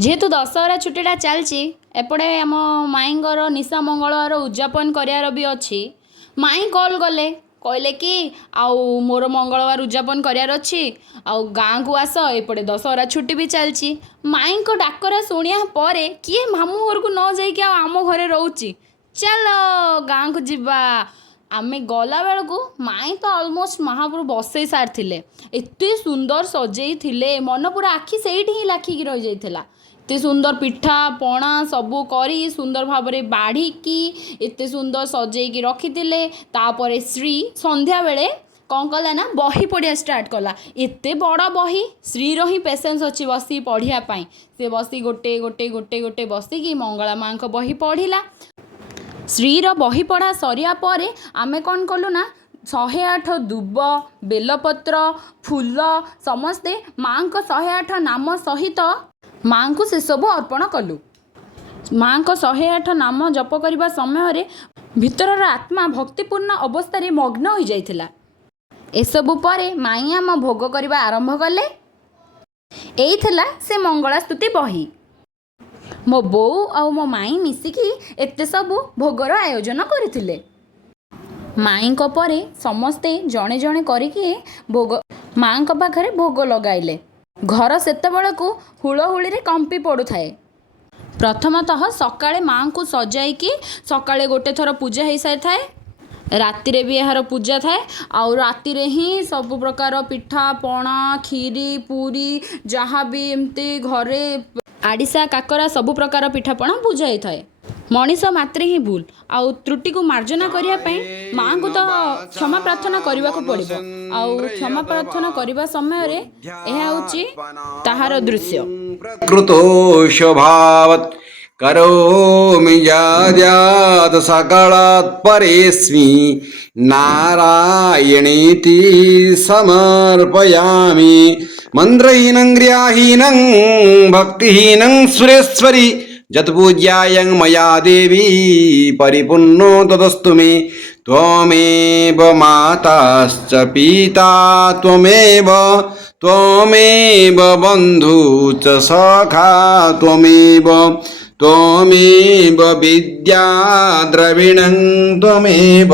जेहेतु दशहरा छुट्टीटा चलची एपटे आम माईंर निशा मंगलवार उद्यापन करार भी अच्छी। माई कॉल गले कहले कि आउ मोर मंगलवार उद्यापन करार अच्छी आउ गाँ को आस एपटे दशहरा छुट्टी भी चलची। माई को डाकरा शुणिया पर किए मामू घर को न जाइए आम घरे रोची चल गाँ को जीवा। आमे गला बेल को माई तो ऑलमोस्ट महाप्रभु बसई सारी एत सुंदर सजई थे मन पूरा आखि से ही लाखिकी रही जाइला। एत सुंदर पिठा पणा सबू करी सुंदर भाव में बाढ़ी एत सुंदर सजैकी रखी तापर श्री संध्या बेले कौन कला ना बही पढ़िया स्टार्ट कला। एते बड़ बही श्री रो ही पेसेंस अच्छी बसी पढ़ापी से बसी गोटे गोटे गोटे गोटे बसिकी मंगला माँ को बही पढ़ला। श्रीर बही पढ़ा सरिया पर आमे कौन कलु ना 108 दुब बेलपत्र फूल समस्ते माँ को 108 नाम सहित माँ को से सब अर्पण कलु। माँ को 108 नाम जप करने समय भितर आत्मा भक्तिपूर्ण अवस्था मग्न हो जाइथिला। एसबु पर माई आम भोग करने आरंभ कले। यही थिला से मंगला स्तुति बही। मो बो आ मो माई मिसिकी एते सबु भोगर आयोजन करथिले। माई को परे समस्ते जणे जणे करिके भोग माँ को पाखरे भोग लगाइले। घर सेते बेला को हुलहुली रे कंपी पड़ू थाए। प्रथमतः सकाळे माँ को सजाइकी सकाळे गोटे थर पूजा हो सारी थाए। राति रे भी यार पूजा थाए और राति रे ही सब प्रकार पिठा पणा खीरी पूरी जहाँ भी एमती घरे आड़िशा काकरा सबु प्रकार पिठापणा पूजा होता है। मनीष मात्रे ही भूल आउ त्रुटि को मार्जना करने माँ को तो क्षमा प्रार्थना करने को पड़ो। आउ क्षमा प्रार्थना करने समय ताहार दृश्य प्रकृतो स्वभावत् करोमि यद्यत् सकलात् परेस्मि नारायणीति समर्पयामि। मंत्रहीनं क्रियाहीनं भक्तिहीनं सुरेश्वरी जत्पूज्यायं मया देवी परिपूर्णो तदस्तु मे। त्वमेव माताश्च पिता त्वमेव बन्धु च सखा त्वमेव विद्या द्रविणं त्वमेव